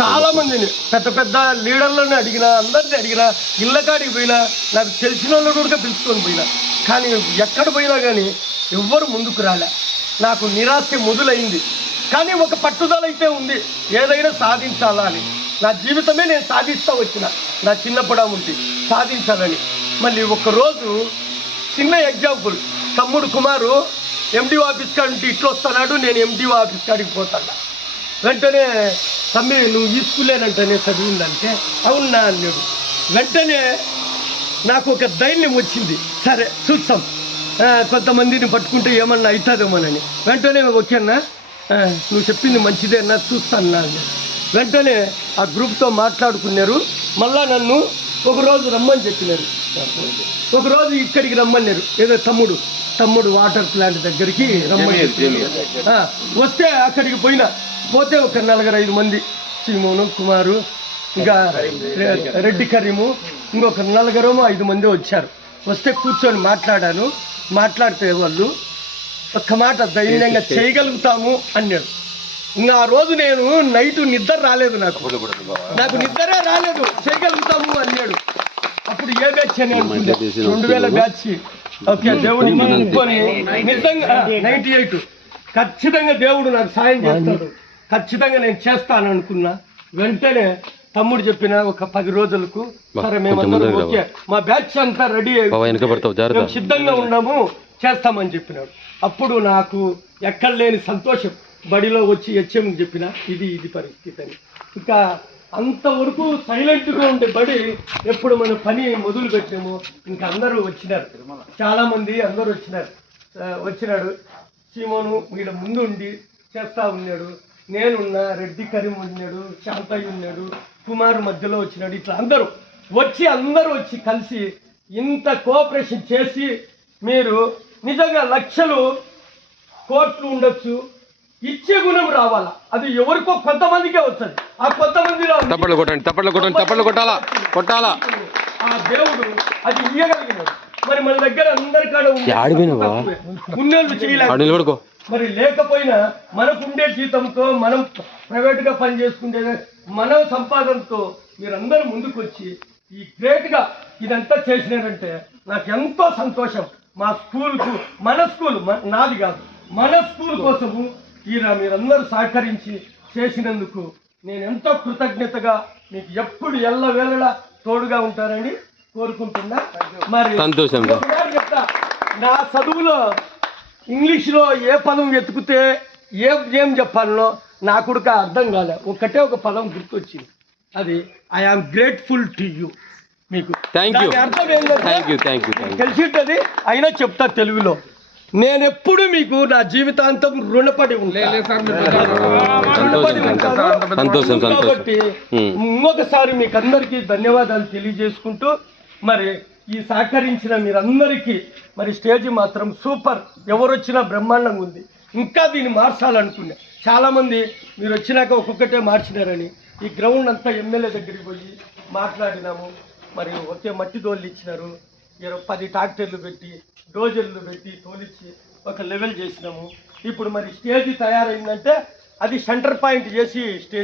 చాలా మందిని పెద్ద పెద్ద లీడర్లను అడిగినా, అందరినీ అడిగినా, ఇళ్ళ కాడికి పోయినా, నాకు తెలిసిన వాళ్ళు కూడా పిలుచుకొని పోయినా, కానీ ఎక్కడ పోయినా కానీ ఎవ్వరు ముందుకు రాలే. నాకు నిరాశ మొదలైంది. కానీ ఒక పట్టుదల అయితే ఉంది, ఏదైనా సాధించాలా అని. నా జీవితమే నేను సాధిస్తూ వచ్చిన, నా చిన్నప్పటి ఉంది సాధించాలని. మళ్ళీ ఒకరోజు చిన్న ఎగ్జాంపుల్, తమ్ముడు కుమారు ఎండిఓ ఆఫీస్ కాడికి ఇట్లా వస్తున్నాడు, నేను ఎండిఓ ఆఫీస్ కాడికి పోతాను. వెంటనే తమ్మి నువ్వు ఈ స్కూలేనంటేనే చదివిందంటే అవునా అన్నాడు. వెంటనే నాకు ఒక ధైర్యం వచ్చింది, సరే చూస్తాం, కొంతమందిని పట్టుకుంటే ఏమన్నా అవుతుందేమోనని. వెంటనే ఓకేనా, నువ్వు చెప్పింది మంచిదేనా, చూస్తాను అన్నాడు. వెంటనే ఆ గ్రూప్తో మాట్లాడుకున్నారు. మళ్ళా నన్ను ఒకరోజు రమ్మని చెప్పినారు, ఒకరోజు ఇక్కడికి రమ్మన్నారు. ఏదో తమ్ముడు వాటర్ ప్లాంట్ దగ్గరికి రమ్మని వస్తే అక్కడికి పోతే ఒక 4-5 మంది, సీమోను, కుమారు, ఇంకా రెడ్డి కరీము, ఇంకొక 4-5 మంది వచ్చారు. వస్తే కూర్చొని మాట్లాడాను. మాట్లాడితే వాళ్ళు ఒక్క మాట ధైర్యంగా చేయగలుగుతాము అన్నాడు. ఇంకా ఆ రోజు నేను నైట్ నిద్ర రాలేదు, నాకు నిద్రే రాలేదు, చేయగలుగుతాము అన్నాడు. అప్పుడు ఏ బ్యాచ్ అని అనుకుంటే 2000 బ్యాచ్. ఓకే, దేవుడు అనుకొని నిజంగా 98 ఖచ్చితంగా దేవుడు నాకు సాయం చేస్తాడు, ఖచ్చితంగా నేను చేస్తాను అనుకున్నా. వెంటనే తమ్ముడు చెప్పిన ఒక 10 రోజులకు సరే మేమందరం ఓకే, మా బ్యాచ్ అంతా రెడీ అయ్యి సిద్ధంగా ఉన్నాము, చేస్తామని చెప్పినాడు. అప్పుడు నాకు ఎక్కడ లేని సంతోషం. బడిలో వచ్చి హెచ్ఎం చెప్పిన ఇది పరిస్థితి అని. ఇంకా అంతవరకు సైలెంట్గా ఉండే బడి ఎప్పుడు మన పని మొదలు పెట్టాము ఇంకా అందరూ వచ్చినారు, చాలామంది అందరూ వచ్చినాడు. సీమోను వీళ్ళ ముందు ఉండి చేస్తూ ఉన్నాడు, నేనున్నా, రెడ్డి కరీం ఉన్నాడు, శాంతయ్య ఉన్నాడు, కుమారు మధ్యలో వచ్చినాడు. ఇట్లా అందరూ వచ్చి కలిసి ఇంత కోఆపరేషన్ చేసి మీరు నిజంగా లక్షలు కోట్లు ఉండొచ్చు, ఇచ్చే గుణం రావాలా, అది ఎవరికో కొంతమందికే వస్తుంది. ఆ కొంతమందిలో తప్పట్లు కొట్టాలా ఆ దేవుడు అది ఇయ్యగలిగినాడు. మరి మన దగ్గర అందరికాడ ఉన్నోళ్ళు చేయలేదు. మరి లేకపోయినా మనకుండే జీతంతో, మనం ప్రైవేట్గా పని చేసుకుంటే మన సంపాదనతో మీరందరూ ముందుకు వచ్చి ఈ గ్రేట్గా ఇదంతా చేసినారంటే నాకు ఎంతో సంతోషం. మా స్కూల్కు, మన స్కూల్ నాది కాదు, మన స్కూల్ కోసము మీరందరూ సహకరించి చేసినందుకు నేను ఎంతో కృతజ్ఞతగా మీకు ఎప్పుడు ఎల్లవేళలా తోడుగా ఉంటారని కోరుకుంటున్నా. మరి చెప్తా, నా చదువులో ఇంగ్లీష్లో ఏ పదం వెతుకుతే ఏం చెప్పాలనో నా కూడా అర్థం కాలే. ఒకటే ఒక పదం గుర్తొచ్చింది, అది I am grateful to you. మీకు అర్థం ఏంటంటే తెలిసింటది, అయినా చెప్తా తెలుగులో. నేనెప్పుడు మీకు నా జీవితాంతం రుణపడి ఉంటాను కాబట్టి ఇంకొకసారి మీకు అందరికీ ధన్యవాదాలు తెలియజేసుకుంటూ, మరి ఈ సహకరించిన మీరందరికీ మరి స్టేజ్ మాత్రం సూపర్, ఎవరు వచ్చినా బ్రహ్మాండంగా ఉంది. ఇంకా దీన్ని మార్చాలనుకున్నా, చాలామంది మీరు వచ్చినాక ఒక్కొక్కటే మార్చినారని. ఈ గ్రౌండ్ అంతా ఎమ్మెల్యే దగ్గరికి పోయి మాట్లాడినాము. మరి ఒకే మట్టి దోళ్ళు ఇచ్చినారు, 10 ట్రాక్టర్లు పెట్టి, డోజర్లు పెట్టి తోలిచ్చి ఒక లెవెల్ చేసినాము. ఇప్పుడు మరి స్టేజ్ తయారైందంటే అది సెంటర్ పాయింట్ చేసి స్టేజ్